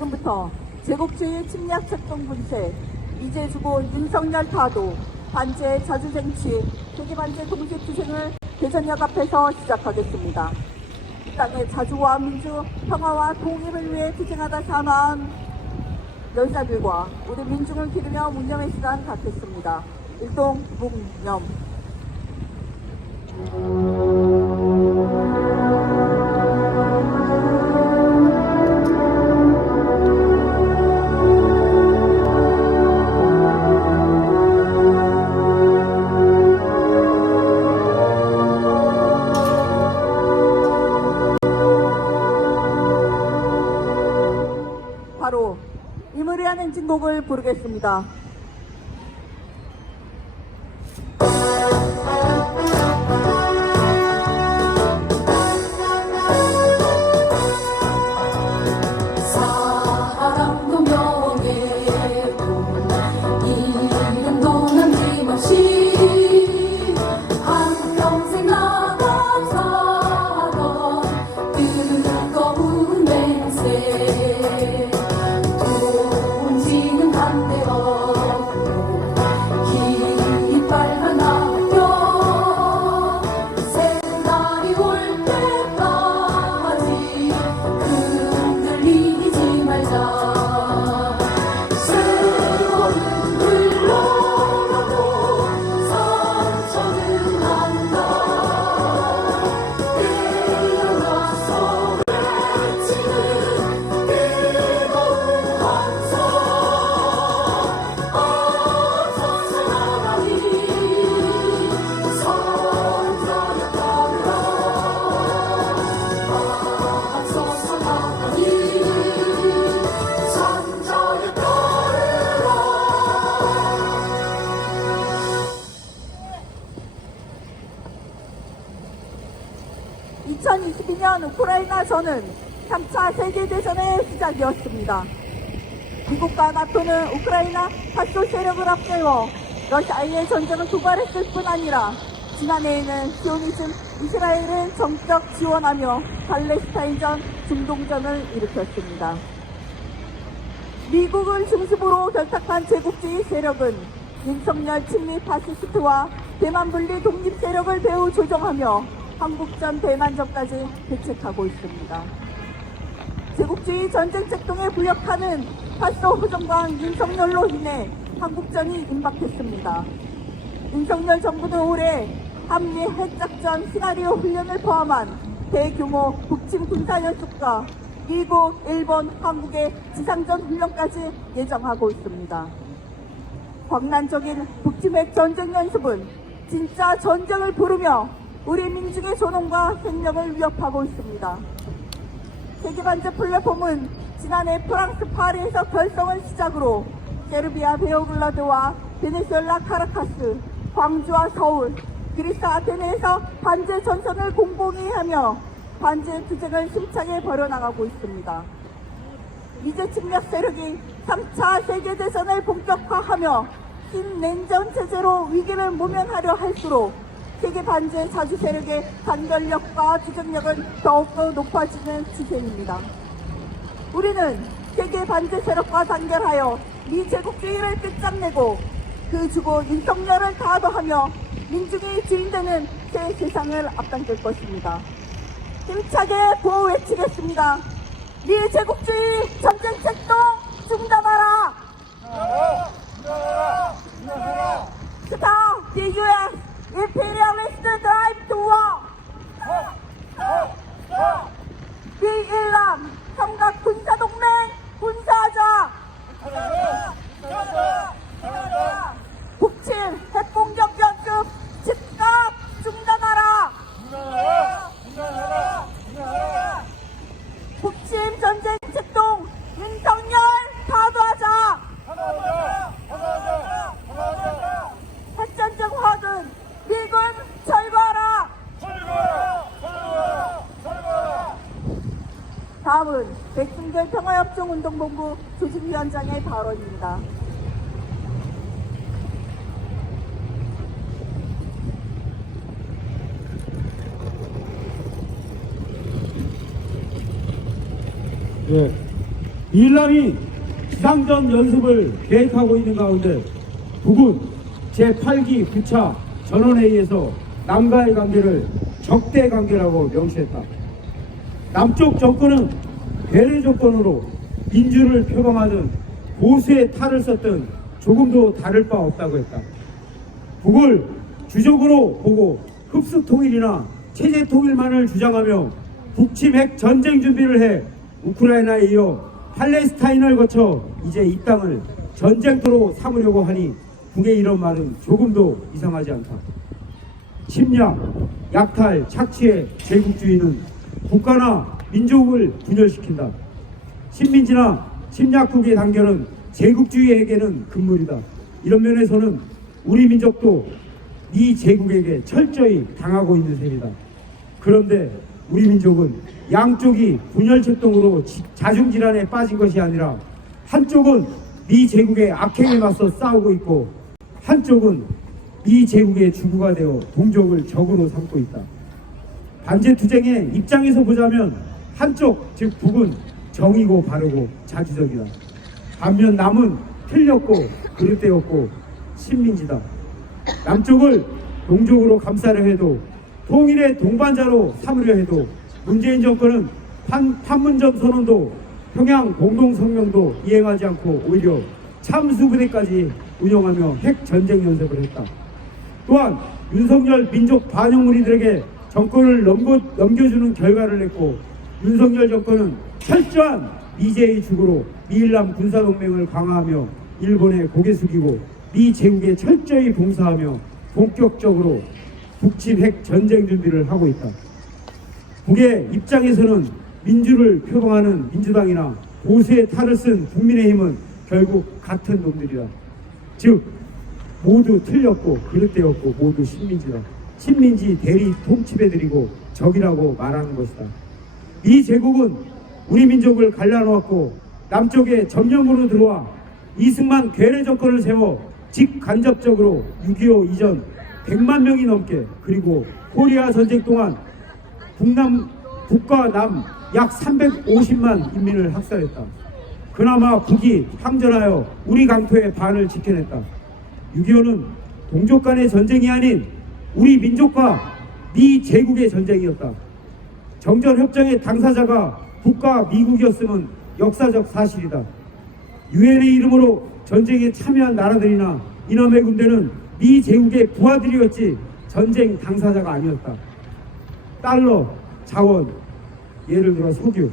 지금부터 제국주의 침략 책동 분쇄, 이재주고 윤석열 타도, 반제 자주쟁취, 세계반제 동시투쟁을 대전역 앞에서 시작하겠습니다. 이 땅의 자주와 민주, 평화와 통일을 위해 투쟁하다 사망한 열사들과 우리 민중을 기르며 묵념의 시간 갖겠습니다. 일동 묵념. 바로 이무리하는 진곡을 부르겠습니다. 사랑도 명예도 이름도 남김없이 한평생 나가 살던 뜨거운 맹세 돈지는 한대 없고 깃발 하나 껴 새날이 올 때까지 흔들리지 말자. 세월은 흘러가고 상처는 난다. 깨어나서 외치는 뜨거운 함성. 앞서서 나가니 선자를 따르라. 앞서서 나가니 선자를 따르라. 2022년 우크라이나 전은 3차 세계대전의 시작이었습니다. 미국과 나토는 우크라이나 파쇼 세력을 앞세워 러시아의 전쟁을 도발했을 뿐 아니라 지난해에는 시오니즘 이스라엘을 정적 지원하며 팔레스타인전 중동전을 일으켰습니다. 미국을 중심으로 결탁한 제국주의 세력은 윤석열 친미 파시스트와 대만 분리 독립 세력을 배후 조정하며 한국전 대만전까지 대책하고 있습니다. 제국주의 전쟁 책동에 부역하는 파쇼 후정광 윤석열로 인해 한국전이 임박했습니다. 윤석열 정부는 올해 한미 핵작전 시나리오 훈련을 포함한 대규모 북침 군사연습과 미국, 일본, 한국의 지상전 훈련까지 예정하고 있습니다. 광란적인 북침핵 전쟁 연습은 진짜 전쟁을 부르며 우리 민중의 존엄과 생명을 위협하고 있습니다. 세계반제 플랫폼은 지난해 프랑스 파리에서 결성을 시작으로 세르비아 베오글라드와 베네수엘라 카라카스, 광주와 서울, 그리스 아테네에서 반제 전선을 공공히 하며 반제 투쟁을 힘차게 벌여나가고 있습니다. 미제 침략 세력이 3차 세계대전을 본격화하며 신냉전 체제로 위기를 모면하려 할수록 세계 반제 자주 세력의 단결력과 투쟁력은 더욱더 높아지는 추세입니다. 우리는 세계 반제 세력과 단결하여 미제국주의를 끝장내고 그 주고 윤석열을 타도하며 민중이 주인되는 새 세상을 앞당길 것입니다. 힘차게 구호 외치겠습니다. 미제국주의 전쟁 책동 중단하라! Stop the U.S. imperialist drive to war! 비일남 삼각 군사동맹 군사하자! 북침 핵공격 연습 즉각 중단하라! 북침 전쟁 책동 윤석열 타도하자! 핵전쟁 화근 미군 철거하라! 다음은 백승절 평화협정운동본부 조직위원장의 발언입니다. 예, 밀람이 지상전 연습을 계획하고 있는 가운데 북은 제8기 9차 전원회의에서 남과의 관계를 적대 관계라고 명시했다. 남쪽 정권은 배려 조건으로 민주를 표방하던 보수의 탈을 썼던 조금도 다를 바 없다고 했다. 북을 주적으로 보고 흡수 통일이나 체제 통일만을 주장하며 북침 핵 전쟁 준비를 해 우크라이나에 이어 팔레스타인을 거쳐 이제 이 땅을 전쟁터로 삼으려고 하니 북의 이런 말은 조금도 이상하지 않다. 침략, 약탈, 착취의 제국주의는 국가나 민족을 분열시킨다. 식민지나 침략국의 단결은 제국주의에게는 금물이다. 이런 면에서는 우리 민족도 이 제국에게 철저히 당하고 있는 셈이다. 그런데 우리 민족은 양쪽이 분열책동으로 자중질환에 빠진 것이 아니라 한쪽은 미 제국의 악행에 맞서 싸우고 있고 한쪽은 미 제국의 주구가 되어 동족을 적으로 삼고 있다. 반제투쟁의 입장에서 보자면 한쪽 즉 북은 정의고 바르고 자주적이다. 반면 남은 틀렸고 그릇되었고 식민지다. 남쪽을 동족으로 감싸려 해도 통일의 동반자로 삼으려 해도 문재인 정권은 판문점 선언도 평양 공동성명도 이행하지 않고 오히려 참수부대까지 운영하며 핵전쟁 연습을 했다. 또한 윤석열 민족 반영무리들에게 정권을 넘겨주는 결과를 냈고 윤석열 정권은 철저한 미제의 주구로 미일남 군사동맹을 강화하며 일본에 고개 숙이고 미 제국에 철저히 봉사하며 본격적으로 북침 핵 전쟁 준비를 하고 있다. 북의 입장에서는 민주를 표방하는 민주당이나 보수의 탈을 쓴 국민의힘은 결국 같은 놈들이다. 즉 모두 틀렸고 그릇되었고 모두 식민지다. 식민지 대리 통치배들이고 적이라고 말하는 것이다. 이 제국은 우리 민족을 갈라놓았고 남쪽에 점령으로 들어와 이승만 괴뢰 정권을 세워 직간접적으로 6.25 이전 100만 명이 넘게 그리고 코리아 전쟁 동안 북과 남 약 350만 인민을 학살했다. 그나마 북이 항전하여 우리 강토의 반을 지켜냈다. 6.25는 동족 간의 전쟁이 아닌 우리 민족과 미 제국의 전쟁이었다. 정전협정의 당사자가 북과 미국이었음은 역사적 사실이다. 유엔의 이름으로 전쟁에 참여한 나라들이나 이놈의 군대는 미 제국의 부하들이었지 전쟁 당사자가 아니었다. 달러, 자원, 예를 들어 석유,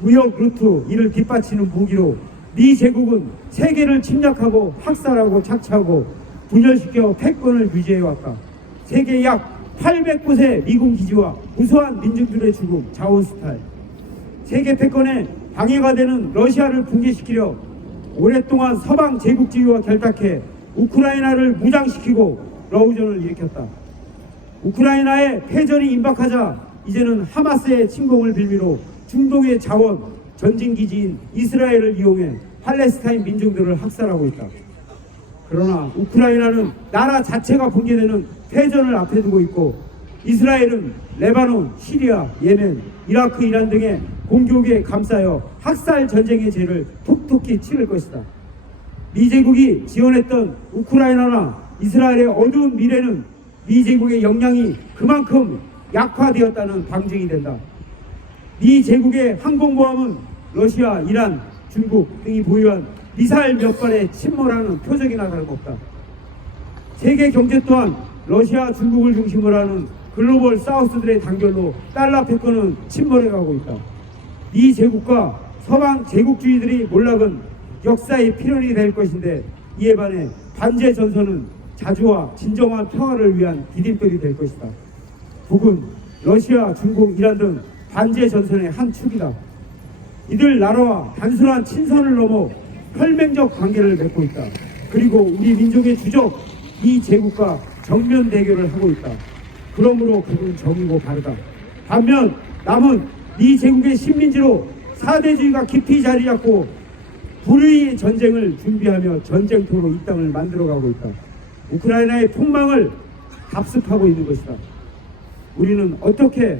무역 루트 이를 뒷받치는 무기로 미 제국은 세계를 침략하고 학살하고 착취하고 분열시켜 패권을 유지해왔다. 세계 약 800곳의 미군 기지와 무수한 민중들의 죽음, 자원수탈, 세계 패권에 방해가 되는 러시아를 붕괴시키려 오랫동안 서방 제국주의와 결탁해 우크라이나를 무장시키고 러우전을 일으켰다. 우크라이나의 패전이 임박하자 이제는 하마스의 침공을 빌미로 중동의 자원, 전진기지인 이스라엘을 이용해 팔레스타인 민중들을 학살하고 있다. 그러나 우크라이나는 나라 자체가 붕괴되는 패전을 앞에 두고 있고 이스라엘은 레바논, 시리아, 예멘, 이라크, 이란 등의 공격에 감싸여 학살 전쟁의 죄를 톡톡히 치를 것이다. 미 제국이 지원했던 우크라이나나 이스라엘의 어두운 미래는 미 제국의 역량이 그만큼 약화되었다는 방증이 된다. 미 제국의 항공모함은 러시아, 이란, 중국 등이 보유한 미사일 몇 발에 침몰하는 표적이나 다름없다. 세계 경제 또한 러시아, 중국을 중심으로 하는 글로벌 사우스들의 단결로 달러 패권은 침몰해가고 있다. 이 제국과 서방 제국주의들이 몰락은 역사의 필연이 될 것인데 이에 반해 반제 전선은 자주와 진정한 평화를 위한 디딤돌이 될 것이다. 북은 러시아, 중국, 이란 등 반제 전선의 한 축이다. 이들 나라와 단순한 친선을 넘어 혈맹적 관계를 맺고 있다. 그리고 우리 민족의 주적 이 제국과 정면 대결을 하고 있다. 그러므로 북은 정이고 바르다. 반면 남은 이 제국의 식민지로 사대주의가 깊이 자리 잡고 불의의 전쟁을 준비하며 전쟁터로 이 땅을 만들어가고 있다. 우크라이나의 폭망을 답습하고 있는 것이다. 우리는 어떻게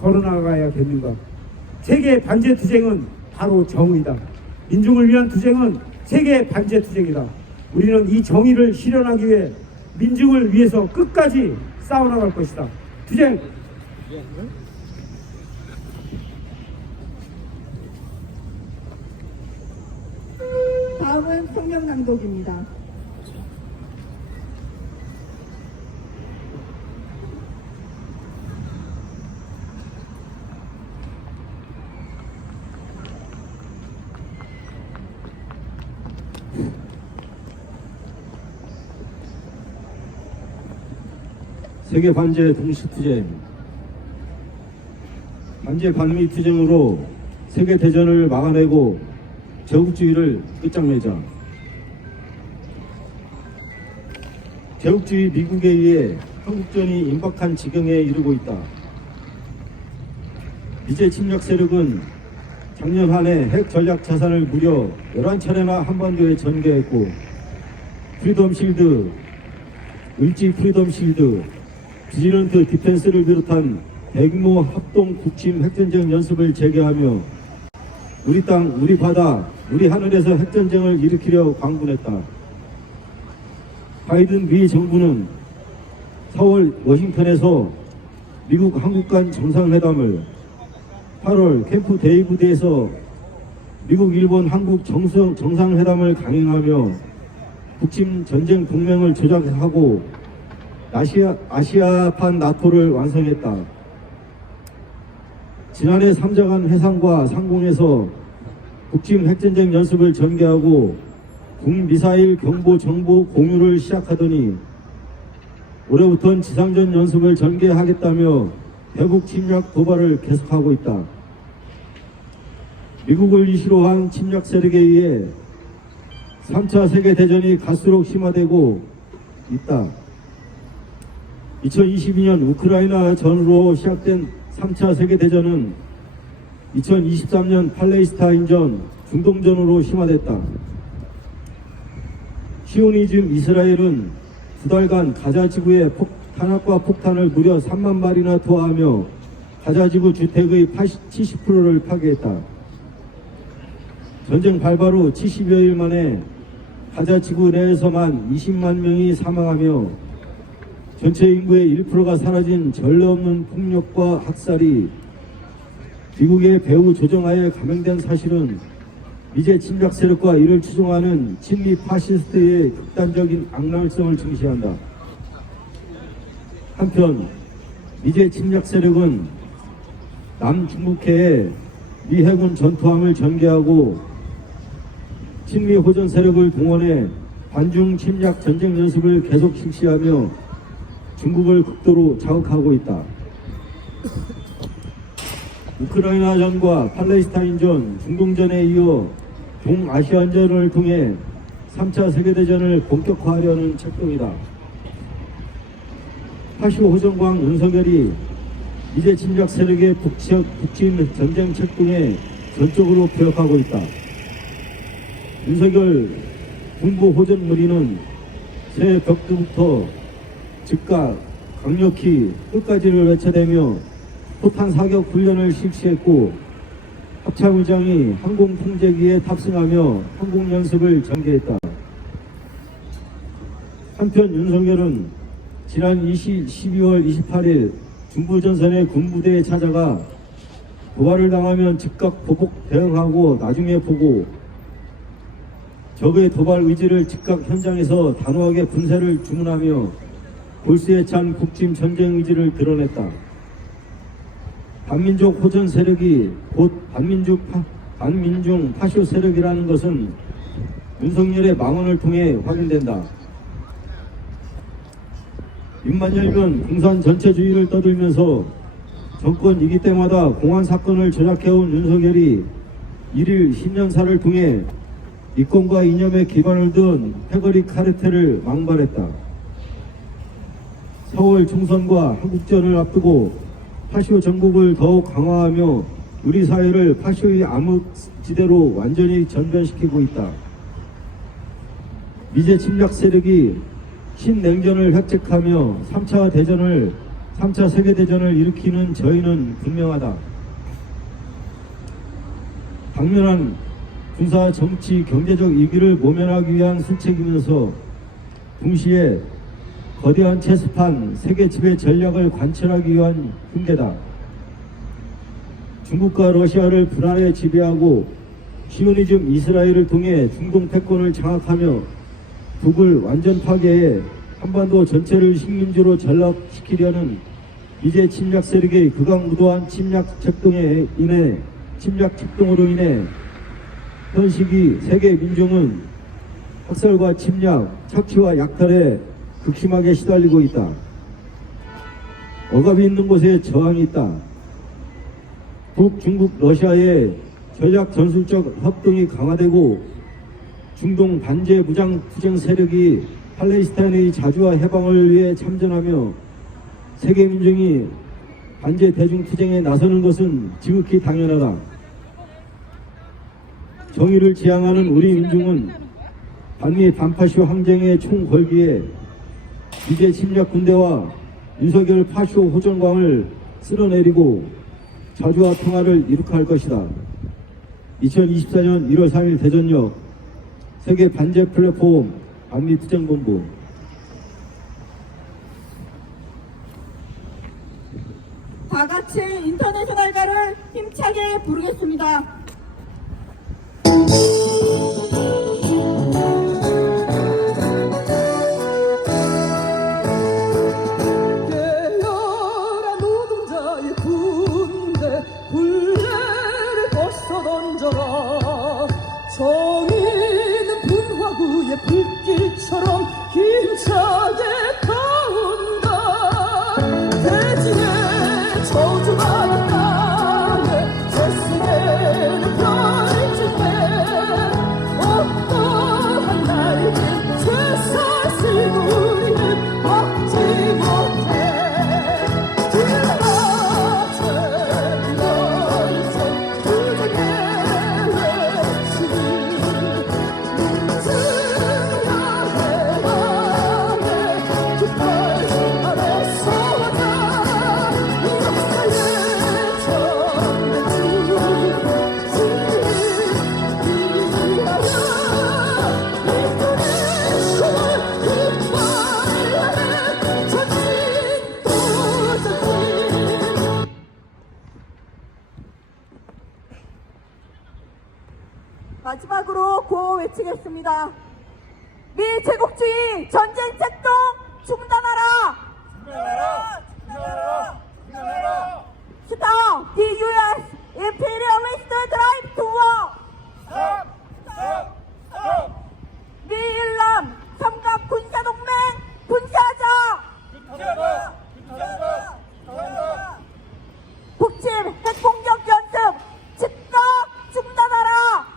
걸어나가야겠는가? 세계 반제투쟁은 바로 정의다. 민중을 위한 투쟁은 세계 반제 투쟁이다. 우리는 이 정의를 실현하기 위해 민중을 위해서 끝까지 싸워나갈 것이다. 투쟁! 다음은 성명 낭독입니다. 세계 반제 동시투쟁, 반제 반미 투쟁으로 세계 대전을 막아내고 제국주의를 끝장내자. 제국주의 미국에 의해 한국전이 임박한 지경에 이르고 있다. 미제 침략 세력은 작년 한 해 핵 전략 자산을 무려 11차례나 한반도에 전개했고, 프리덤 실드, 을지 프리덤 실드, 비지런트 디펜스를 비롯한 대규모 합동 북침 핵전쟁 연습을 재개하며 우리 땅, 우리 바다, 우리 하늘에서 핵전쟁을 일으키려 광분했다. 바이든 미 정부는 4월 워싱턴에서 미국 한국 간 정상회담을, 8월 캠프 데이비드에서 미국 일본 한국 정상회담을 강행하며 북침 전쟁 동맹을 조작하고 아시아판 나토를 완성했다. 지난해 3자간 회상과 상공에서 북침 핵전쟁 연습을 전개하고 북미사일 경보 정보 공유를 시작하더니 올해부터는 지상전 연습을 전개하겠다며 대북 침략 도발을 계속하고 있다. 미국을 이슈로 한 침략 세력에 의해 3차 세계대전이 갈수록 심화되고 있다. 2022년 우크라이나 전으로 시작된 3차 세계대전은 2023년 팔레스타인전, 중동전으로 심화됐다. 시오니즘 이스라엘은 2달간 가자 지구에 탄약과 폭탄을 무려 3만 발이나 투하하며 가자 지구 주택의 70%를 파괴했다. 전쟁 발발 후 70여일 만에 가자 지구 내에서만 20만 명이 사망하며 전체 인구의 1%가 사라진 전례 없는 폭력과 학살이 미국의 배후 조정하에 감행된 사실은 미제 침략 세력과 이를 추종하는 친미 파시스트의 극단적인 악랄성을 증시한다. 한편 미제 침략 세력은 남중국해에 미 해군 전투함을 전개하고 친미 호전 세력을 동원해 반중 침략 전쟁 연습을 계속 실시하며 중국을 극도로 자극하고 있다. 우크라이나전과 팔레스타인전, 중동전에 이어 동아시안전을 통해 3차 세계대전을 본격화하려는 책동이다. 파쇼 호정광 윤석열이 미제 침략 세력의 북침 전쟁 책동에 전적으로 개혁하고 있다. 윤석열 군부 호전 무리는 새 벽두부터 즉각 강력히 끝까지를 외쳐대며 포탄 사격 훈련을 실시했고 합참의장이 항공 통제기에 탑승하며 항공 연습을 전개했다. 한편 윤석열은 지난 12월 28일 중부전선의 군부대에 찾아가 도발을 당하면 즉각 보복 대응하고 나중에 보고 적의 도발 의지를 즉각 현장에서 단호하게 분쇄를 주문하며 골수에 찬 북침 전쟁 의지를 드러냈다. 반민족 호전 세력이 곧 반민중 파쇼 세력이라는 것은 윤석열의 망언을 통해 확인된다. 입만 열면 공산 전체주의를 떠들면서 정권 이기 때마다 공안 사건을 조작해온 윤석열이 1일 신년사를 통해 이권과 이념에 기반을 둔 패거리 카르텔을 망발했다. 4월 총선과 한국전을 앞두고 파쇼 정복을 더욱 강화하며 우리 사회를 파쇼의 암흑지대로 완전히 전변시키고 있다. 미제 침략 세력이 신냉전을 획책하며 3차 세계대전을 일으키는 저희는 분명하다. 당면한 군사, 정치, 경제적 이익을 모면하기 위한 술책이면서 동시에 거대한 체스판 세계 지배 전략을 관철하기 위한 흉계다. 중국과 러시아를 불안에 지배하고 시오니즘 이스라엘을 통해 중동 패권을 장악하며 북을 완전 파괴해 한반도 전체를 식민지로 전락시키려는 이제 침략 세력의 극악무도한 침략 책동으로 인해 현 시기 세계 민중은 학살과 침략, 착취와 약탈에 극심하게 시달리고 있다. 억압이 있는 곳에 저항이 있다. 북, 중국, 러시아의 전략 전술적 협동이 강화되고 중동 반제 무장 투쟁 세력이 팔레스타인의 자주와 해방을 위해 참전하며 세계 민중이 반제 대중 투쟁에 나서는 것은 지극히 당연하다. 정의를 지향하는 우리 민중은 반미 반파쇼 항쟁의 총 걸기에 이제 침략 군대와 윤석열 파쇼 호전광을 쓸어내리고 자주와 평화를 이룩할 것이다. 2024년 1월 3일 대전역 세계 반제 플랫폼 반미 투쟁본부. 다 같이 인터내셔널가를 힘차게 부르겠습니다. 깨어라 노동자의 군대 굴레를 벗어던져라. 정의는 분화구의 불길처럼 힘차게 타온다. 대지의 저주받은 땅에 제 세계는 펼칠 때 어떠한 날이든 쇠사슬 우리는 막지 못해. 마지막으로 구호 외치겠습니다. 미 제국주의 전쟁 책동 중단하라! Stop the U.S. imperialist drive to war! 미일남 삼각 군사동맹 분쇄하자! 북침 핵공격 연습 즉각 중단하라!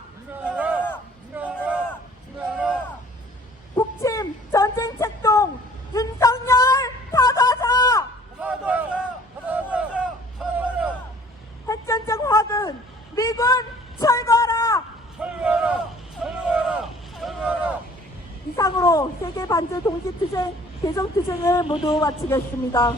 북침 전쟁 책동 윤석열 타도하자! 핵전쟁 화근 미군 철거하라! 이상으로 세계 반제 동시투쟁, 대정투쟁을 모두 마치겠습니다.